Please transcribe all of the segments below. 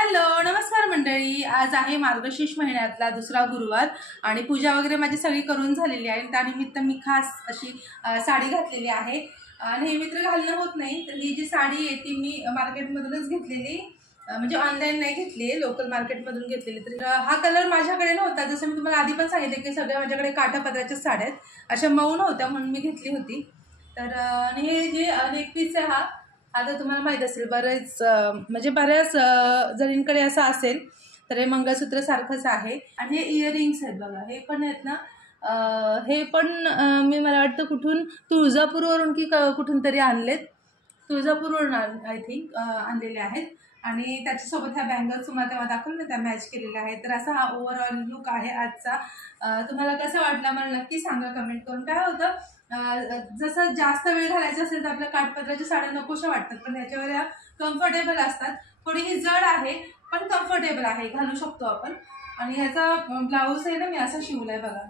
Hello नमस्कार मंडळी। आज आहे मार्गशीर्ष महिन्यातला दुसरा गुरुवार आणि पूजा वगैरे माझी सगळी करून झालेली आहे। त्यानिमित्त मी खास अशी साडी घातलेली आहे। नेहमी तर घालणं होत नाही, तर ही जी साडी आहे ती मी मार्केटमधूनच घेतलेली, म्हणजे ऑनलाईन नाही घेतली, लोकल मार्केटमधून घेतलेली। तर हा कलर माझ्याकडे नव्हता, जसं मी तुम्हाला आधी पण सांगितले की सगळ्या माझ्याकडे काठापदराच्या साड्या आहेत, अशा मऊ नव्हत्या म्हणून मी घेतली होती। तर हे जे नेक पीस आहे हा आता तुम्हाला माहित असेल, बऱ्याच जणींकडे असं असेल, तर हे मंगळसूत्र सारखंच आहे। आणि हे इयरिंग्स आहेत बघा, हे पण आहेत ना, हे पण मला वाटतं कुठून तुळजापूरवरून की कुठून तरी आणलेत, तुळजापूरवरून आय थिंक आणलेले आहेत। आणि त्याच्यासोबत ह्या बँगल्स तुम्हाला तेव्हा दाखवलं ना, त्या मॅच केलेल्या आहेत। तर असा हा ओव्हरऑल लुक आहे आजचा। तुम्हाला कसं वाटला मला नक्की सांगा कमेंट करून। काय होतं, जसं जास्त वेळ घालायचं असेल तर आपल्या काठपदराच्या साड्या नकोशा वाटतात, पण याच्यावर या कम्फर्टेबल असतात। थोडी ही जड आहे पण कम्फर्टेबल आहे, घालू शकतो आपण। आणि ह्याचा ब्लाऊज आहे ना, मी असा शिवलाय बघा।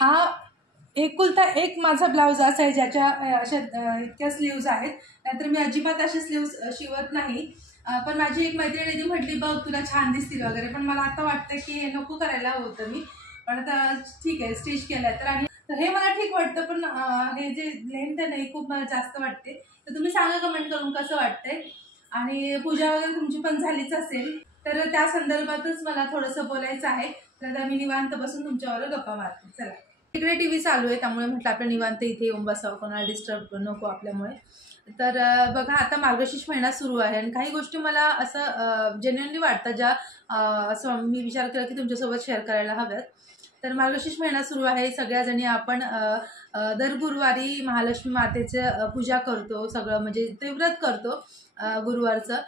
हा एकुलता एक माझा ब्लाऊज असा आहे ज्याच्या अशा इतक्या स्लीव्ज आहेत, नाहीतर मी अजिबात असे स्लीव्ज शिवत नाही। पण माझी एक मैत्रीण ती म्हटली बघ तुला छान दिसतील वगैरे, पण मला आता वाटतं की हे नको करायला होतं मी, पण आता ठीक आहे स्टिच केलं तर। आणि हे मला ठीक वाटतं, पण हे जे लेंथ आहे ना ही खूप मला जास्त वाटते। तर तुम्ही सांगा कमेंट करून कसं वाटतंय। आणि पूजा वगैरे तुमची पण झालीच असेल, तर त्या संदर्भातच मला थोडंसं बोलायचं आहे। तर मी निवांत बसून तुमच्यावर गप्पा मारते। चला, इकडे टीव्ही चालू आहे त्यामुळे म्हटलं आपण निवांत इथे येऊन बसावं, कोणाला डिस्टर्ब नको आपल्यामुळे। तर बघा, आता मार्गशीर्ष महिना सुरू आहे आणि काही गोष्टी मला असं जेन्युइनली वाटतं, ज्या असं मी विचार केला की तुमच्यासोबत शेअर करायला हव्यात। तर मार्गशीर्ष महिना सुरू आहे, सगळ्या जणी आपण दर गुरुवारी महालक्ष्मी मातेचे पूजा करतो, सगळं म्हणजे ते व्रत करतो गुरुवारचं।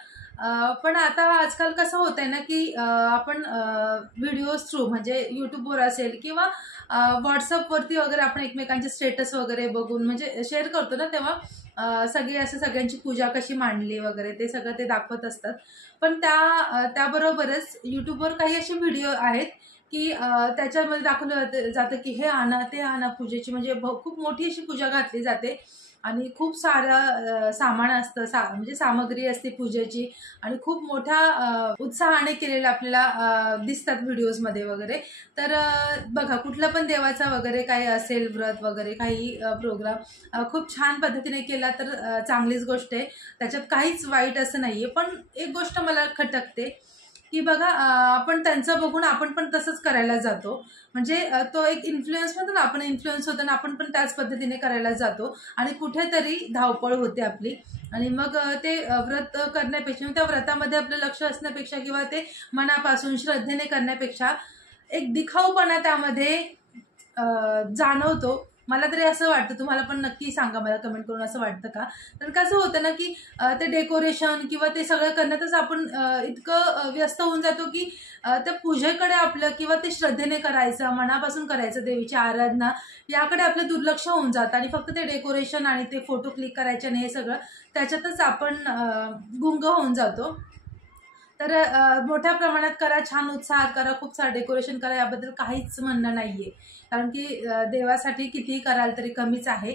पण आता आजकाल कसं होतंय ना की आपण व्हिडिओज थ्रू म्हणजे यूट्यूबवर असेल किंवा व्हॉट्सअपवरती वगैरे आपण एकमेकांचे स्टेटस वगैरे बघून म्हणजे शेअर करतो ना, तेव्हा सगळ्यांची पूजा कशी मांडली वगैरे ते सगळं ते दाखवत असतात। पण त्याबरोबरच यूट्यूबवर काही असे व्हिडिओ आहेत की त्याच्यामध्ये दाखवलं जातं की हे आणा ते आणा पूजेची, म्हणजे खूप मोठी अशी पूजा घातली जाते आणि खूप सारं सामान असतं, म्हणजे सामग्री असते पूजेची, आणि खूप मोठ्या उत्साहाने केलेलं आपल्याला दिसतात व्हिडिओजमध्ये वगैरे। तर बघा, कुठलं पण देवाचा वगैरे काही असेल व्रत वगैरे काही प्रोग्राम खूप छान पद्धतीने केला तर चांगलीच गोष्ट आहे, त्याच्यात काहीच वाईट असं नाहीये। पण एक गोष्ट मला खटकते की बघा, आपण त्यांचं बघून आपण पण तसंच करायला जातो, म्हणजे तो एक इन्फ्लुएन्स म्हणतो ना, आपण इन्फ्लुएन्स होतो ना, आपण पण त्याच पद्धतीने करायला जातो आणि कुठेतरी धावपळ होते आपली। आणि मग ते व्रत करण्यापेक्षा, त्या व्रतामध्ये आपलं लक्ष असण्यापेक्षा किंवा ते मनापासून श्रद्धेने करण्यापेक्षा एक दिखाऊपणा त्यामध्ये जाणवतो। मला तरी असं वाटतं, तुम्हाला पण नक्की सांगा मला कमेंट करून, असं वाटतं का? तर कसं होतं ना की ते डेकोरेशन किंवा ते सगळं करण्यातच आपण इतकं व्यस्त होऊन जातो की त्या पूजेकडे आपलं किंवा ते श्रद्धेने करायचं, मनापासून करायचं, देवीची आराधना याकडे आपलं दुर्लक्ष होऊन जातं आणि फक्त ते डेकोरेशन आणि ते फोटो क्लिक करायचे आणि हे सगळं त्याच्यातच आपण गुंग होऊन जातो। तर मोठ्या प्रमाणात करा, छान उत्साहात करा, खूप सारं डेकोरेशन करा, याबद्दल काहीच म्हणणं नाहीये, कारण की देवासाठी कितीही कराल तरी कमीच आहे।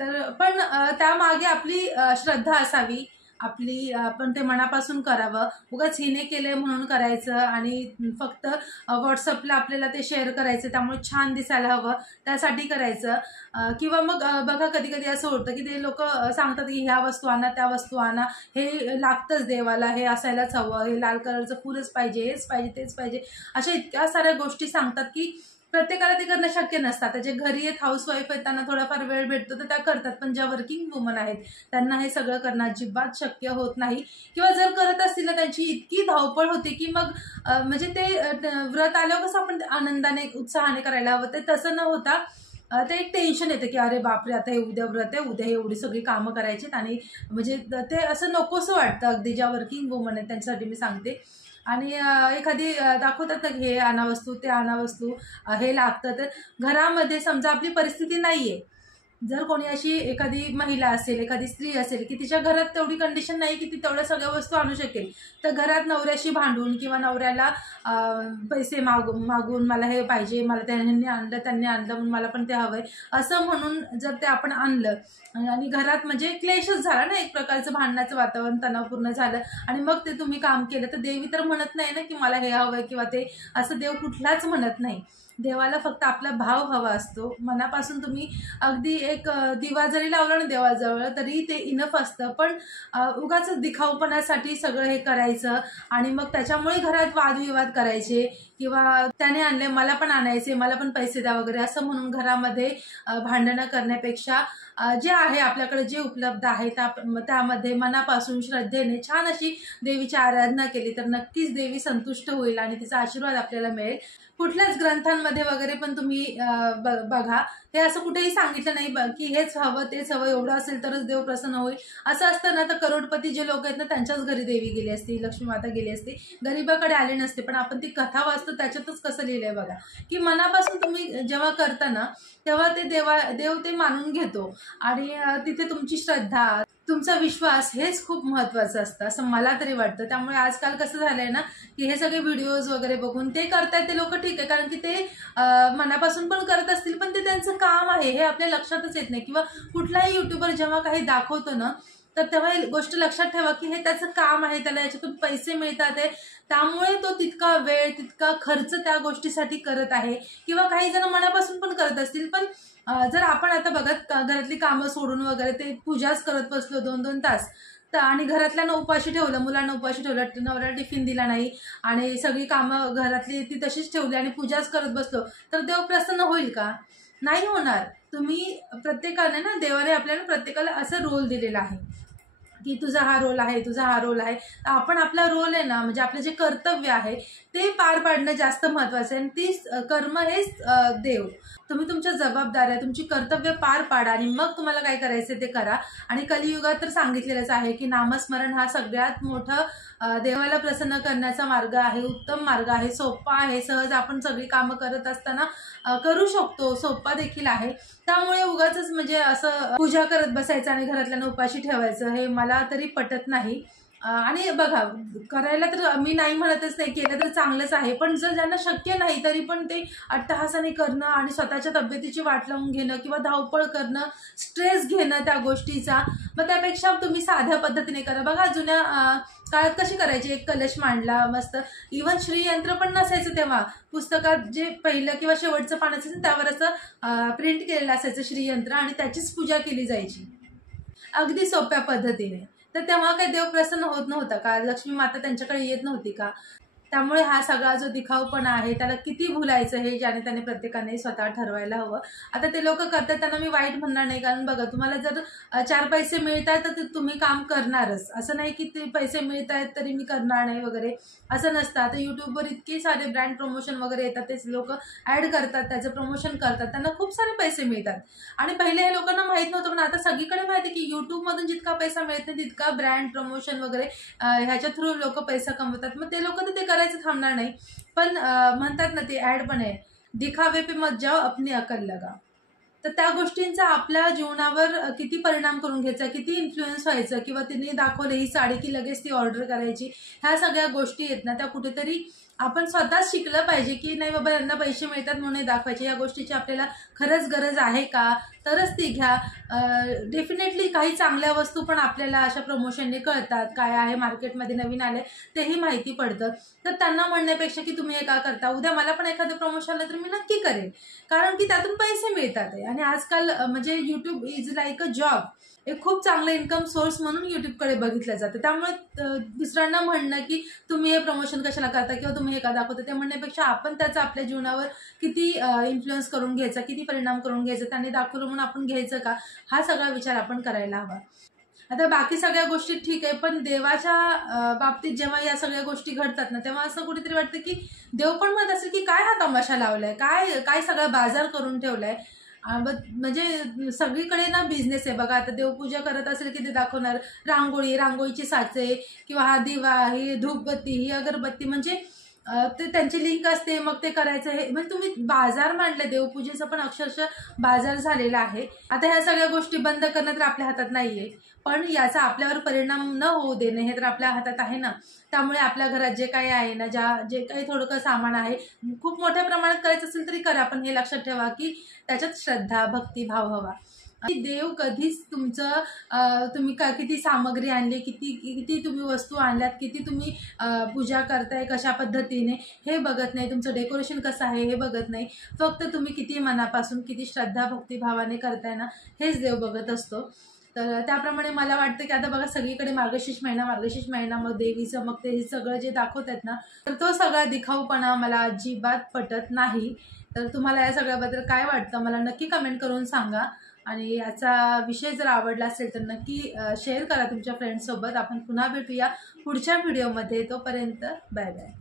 तर पण त्यामागे आपली श्रद्धा असावी, आपण ते मनापासून करावं। उगाच हिने केले म्हणून करायचं आणि फक्त व्हॉट्सअपला आपल्याला ते शेअर करायचं, त्यामुळे छान दिसायला हवं त्यासाठी करायचं। किंवा मग बघा, कधी कधी असं होतं की ते लोक सांगतात की ह्या वस्तू आणा त्या वस्तू आणा, हे लागतंच देवाला, हे असायलाच हवं, हे लाल कलरचं फुलच पाहिजे, हेच पाहिजे तेच पाहिजे, अशा इतक्या साऱ्या गोष्टी सांगतात की प्रत्येकाला ते करणं शक्य नसतात। त्याचे घरी आहेत, हाऊसवाईफ आहेत, त्यांना थोडाफार वेळ भेटतो तर त्या करतात, पण ज्या वर्किंग वुमन आहेत त्यांना हे सगळं करणं अजिबात शक्य होत नाही। किंवा जर करत असतील ना, त्यांची इतकी धावपळ होते की मग म्हणजे ते व्रत आल्यावर कसं आपण आनंदाने उत्साहाने करायला हवं, ते तसं न होता ते एक टेन्शन येतं की अरे बापरे, आता हे उद्या व्रत आहे, उद्या हे एवढी सगळी कामं करायची, आणि म्हणजे ते असं नकोसं वाटतं। अगदी ज्या वर्किंग वुमन आहेत त्यांच्यासाठी मी सांगते। आणि एखादी दाखवतात ना, हे अनावस्तू ते अनावस्तू हे लागतं, तर घरामध्ये समजा आपली परिस्थिती नाहीये जर कोणी अशी एखादी महिला असेल, एखादी स्त्री असेल की तिच्या घरात तेवढी कंडिशन नाही की ती तेवढ्या सगळ्या वस्तू आणू शकेल, तर घरात नवऱ्याशी भांडून किंवा नवऱ्याला पैसे मागून मला हे पाहिजे, मला त्यांनी आणलं म्हणून मला पण ते हवंय असं म्हणून जर ते आपण आणलं आणि घरात म्हणजे क्लेशच झाला ना, एक प्रकारचं भांडणाचं वातावरण तणावपूर्ण झालं आणि मग ते तुम्ही काम केलं, तर देवी तर म्हणत नाही ना की मला हे हवंय किंवा ते, असं देव कुठलाच म्हणत नाही. देवाला फक्त आपला भाव हवा असतो. मनापासून तुम्ही अगदी एक दिवा जरी लावला ना देवाजवळ तरी ते इनफ असतं. पण उगाच दिखाऊपणासाठी सगळं हे करायचं आणि मग त्याच्यामुळे घरात वादविवाद करायचे किंवा त्याने आणले मला पण आणायचे, मला पण पैसे द्या वगैरे असं म्हणून घरामध्ये भांडणं करण्यापेक्षा जे आहे आपल्याकडे जे उपलब्ध आहे त्यामध्ये मनापासून श्रद्धेने छान अशी देवीची आराधना केली तर नक्कीच देवी संतुष्ट होईल आणि तिचा आशीर्वाद आपल्याला मिळेल. कुठल्याच ग्रंथांमध्ये वगैरे पण तुम्ही बघा, हे असं कुठेही सांगितलं नाही की हेच हवं तेच हवं, एवढं असेल तरच देव प्रसन्न होईल. असं असतं ना तर करोडपती जे लोक आहेत ना त्यांच्याच घरी देवी गेली असती, लक्ष्मी माता गेली असती, गरीबाकडे आले नसते. पण आपण ती कथा वाचतो त्याच्यातच कसं लिहिलंय बघा, की मनापासून तुम्ही जेव्हा करता ना तेव्हा ते देव ते मानून घेतो आणि तिथे तुमची श्रद्धा, तुमचा विश्वास हेच खूप महत्त्वाचं असतं असं मला तरी वाटतं. त्यामुळे आजकाल कसं झालंय ना की हे सगळे व्हिडिओज वगैरे बघून ते करतायत ते लोक ठीक आहे, कारण की ते मनापासून पण करत असतील, पण ते त्यांचं काम आहे हे आपल्या लक्षातच येत नाही. किंवा कुठलाही युट्यूबर जेव्हा काही दाखवतो ना तर तेव्हा गोष्ट लक्षात ठेवा की हे त्याचं काम आहे, त्याला याच्यातून पैसे मिळतात आहे, त्यामुळे तो तितका वेळ तितका खर्च त्या गोष्टीसाठी करत आहे. किंवा काही जण मनापासून पण करत असतील, पण जर आपण आता बघत घरातली कामं सोडून वगैरे ते पूजाच करत बसलो 2-2 तास आणि घरातल्यांना उपाशी ठेवलं, मुलांना उपाशी ठेवलं, नवऱ्याला टिफिन दिला नाही आणि सगळी कामं घरातली ती तशीच ठेवली आणि पूजाच करत बसलो, तर देव प्रसन्न होईल का? नाही होणार. तुम्ही प्रत्येकाने ना देवाने आपल्याला प्रत्येकाला असं रोल दिलेला आहे की तुझा हा रोल आहे, तुझा हा रोल आहे. आपण आपला रोल आहे ना म्हणजे आपलं जे कर्तव्य आहे ते पार पाडणं जास्त महत्त्वाचं आहे आणि तीच कर्म हेच देव. तुम्ही तुमच्या जबाबदाऱ्या तुमची कर्तव्य पार पाडा आणि मग तुम्हाला काय करायचं ते करा. आणि कलियुगात तर सांगितलेलंच आहे की नामस्मरण हा सगळ्यात मोठं देवाला प्रसन्न करण्याचा मार्ग आहे, उत्तम मार्ग आहे, सोपा आहे, सहज आपण सगळी कामं करत असताना करू शकतो, सोपा देखील आहे. त्यामुळे उगाच म्हणजे असं पूजा करत बसायचं आणि घरातल्यांना उपाशी ठेवायचं हे मला तरी पटत नाही. आणि बघा करायला तर मी नाही म्हणतच नाही, केलं तर चांगलंच आहे, पण जर ज्यांना शक्य नाही तरी पण ते अट्टहासाने करणं आणि स्वतःच्या तब्येतीची वाट लावून घेणं किंवा धावपळ करणं, स्ट्रेस घेणं त्या गोष्टीचा, मग त्यापेक्षा तुम्ही साध्या पद्धतीने करा. बघा जुन्या काळात कशी करायची, एक कलश मांडला मस्त, इव्हन श्रीयंत्र पण नसायचं तेव्हा, पुस्तकात जे पहिलं किंवा शेवटचं पान असायचं त्यावर असं प्रिंट केलेलं असायचं श्रीयंत्र आणि त्याचीच पूजा केली जायची अगदी सोप्या पद्धतीने. तर तेव्हा काही देव प्रसन्न होत नव्हता का? लक्ष्मी माता त्यांच्याकडे येत नव्हती का? त्यामुळे हा सगळा जो दिखाऊपणा आहे त्याला किती भुलायचं हे ज्याने त्याने प्रत्येकाने स्वतः ठरवायला हवं. आता ते लोक करतात त्यांना मी वाईट म्हणणार नाही, कारण बघा तुम्हाला जर 4 पैसे मिळत आहेत तर तुम्ही काम करणारच. असं नाही की ते पैसे मिळत आहेत तरी मी करणार नाही वगैरे, असं नसतं. आता यूट्यूबवर इतके सारे ब्रँड प्रमोशन वगैरे येतात, तेच लोक ॲड करतात, त्याचं प्रमोशन करतात, त्यांना खूप सारे पैसे मिळतात. आणि पहिले हे लोकांना माहीत नव्हतं, पण आता सगळीकडे माहिती की यूट्यूबमधून जितका पैसा मिळत नाही तितका ब्रँड प्रमोशन वगैरे ह्याच्या थ्रू लोक पैसा कमवतात. मग ते लोक तर ते करायचं थांबणार नाही. पण म्हणतात ना ते ॲड पण आहे, दिखावे पे मत जाओ अपनी अकल लगा. तर त्या गोष्टींचा आपल्या जीवनावर किती परिणाम करून घ्यायचा, किती इन्फ्लुएन्स व्हायचं, किंवा तिने दाखवले ही साडी की लगेच ती ऑर्डर करायची, ह्या सगळ्या गोष्टी आहेत ना त्या कुठेतरी आपण स्वतःच शिकलं पाहिजे की नाही बाबा यांना पैसे मिळतात म्हणून दाखवायचे. या गोष्टीची आपल्याला खरंच गरज आहे का, तरच ती घ्या. डेफिनेटली काही चांगल्या वस्तू पण आपल्याला अशा प्रमोशनने कळतात, काय आहे मार्केटमध्ये नवीन आले तेही माहिती पडतं. तर त्यांना म्हणण्यापेक्षा की तुम्ही हे का करता, उद्या मला पण एखादं प्रमोशन आलं तर मी नक्की करेन, कारण की त्यातून पैसे मिळतात आहे. आणि आजकाल म्हणजे YouTube is like a job, एक खूप चांगलं इन्कम सोर्स म्हणून यूट्यूबकडे बघितलं जातं. त्यामुळे दुसऱ्यांना म्हणणं की तुम्ही हे प्रमोशन कशाला करता किंवा तुम्ही हे का दाखवता ते म्हणण्यापेक्षा आपण त्याचा आपल्या जीवनावर किती इन्फ्लुएन्स करून घ्यायचा, किती परिणाम करून घ्यायचा, त्यांनी दाखवलं म्हणून आपण घ्यायचं का, हा सगळा विचार आपण करायला हवा. आता बाकी सगळ्या गोष्टी ठीक आहे, पण देवाच्या बाबतीत जेव्हा या सगळ्या गोष्टी घडतात ना तेव्हा असं कुठेतरी वाटतं की देव पण म्हणत असेल की काय हा तमाशा लावलाय, काय काय सगळा बाजार करून ठेवलाय. म्हणजे सगळीकडे ना बिझनेस आहे बघा. आता देवपूजा करत असेल की ते दाखवणार रांगोळी, रांगोळीचे साचे, किंवा हा दिवा, ही धूपबत्ती, ही अगरबत्ती, म्हणजे ते त्यांची लिंक असते, मग ते करायचं. हे म्हणजे तुम्ही बाजार मांडले, देवपूजेचा पण अक्षरशः बाजार झालेला आहे. आता ह्या सगळ्या गोष्टी बंद करणं तर आपल्या हातात नाहीये, पण याचा आपल्यावर परिणाम न होऊ देणे हे तर आपल्या हातात आहे ना. त्यामुळे आपल्या घरात जे काही आहे ना, जे काही थोडंसं सामान आहे, खूप मोठ्या प्रमाणात करायचं असेल तरी करा, पण हे लक्षात ठेवा की त्याच्यात श्रद्धा, भक्तिभाव हवा. देव कधीच तुमचं तुम्ही किती सामग्री आणली, किती तुम्ही वस्तू आणल्यात, किती तुम्ही पूजा करताय कशा पद्धतीने हे बघत नाही, तुमचं डेकोरेशन कसं आहे हे बघत नाही. फक्त तुम्ही किती मनापासून, किती श्रद्धा भक्तिभावाने करताय ना, हेच देव बघत असतो. तर त्याप्रमाणे मला वाटतं की आता बघा सगळीकडे मार्गशीर्ष महिना, मग देवीचं, मग ते सगळं जे दाखवतात ना, तर तो सगळा दिखाऊपणा मला अजिबात पटत नाही. तर तुम्हाला या सगळ्याबद्दल काय वाटतं मला नक्की कमेंट करून सांगा. आणि याचा विषय जर आवडला असेल तर नक्की शेअर करा तुमच्या फ्रेंड्ससोबत. आपण पुन्हा भेटूया पुढच्या व्हिडिओमध्ये. तोपर्यंत बाय बाय.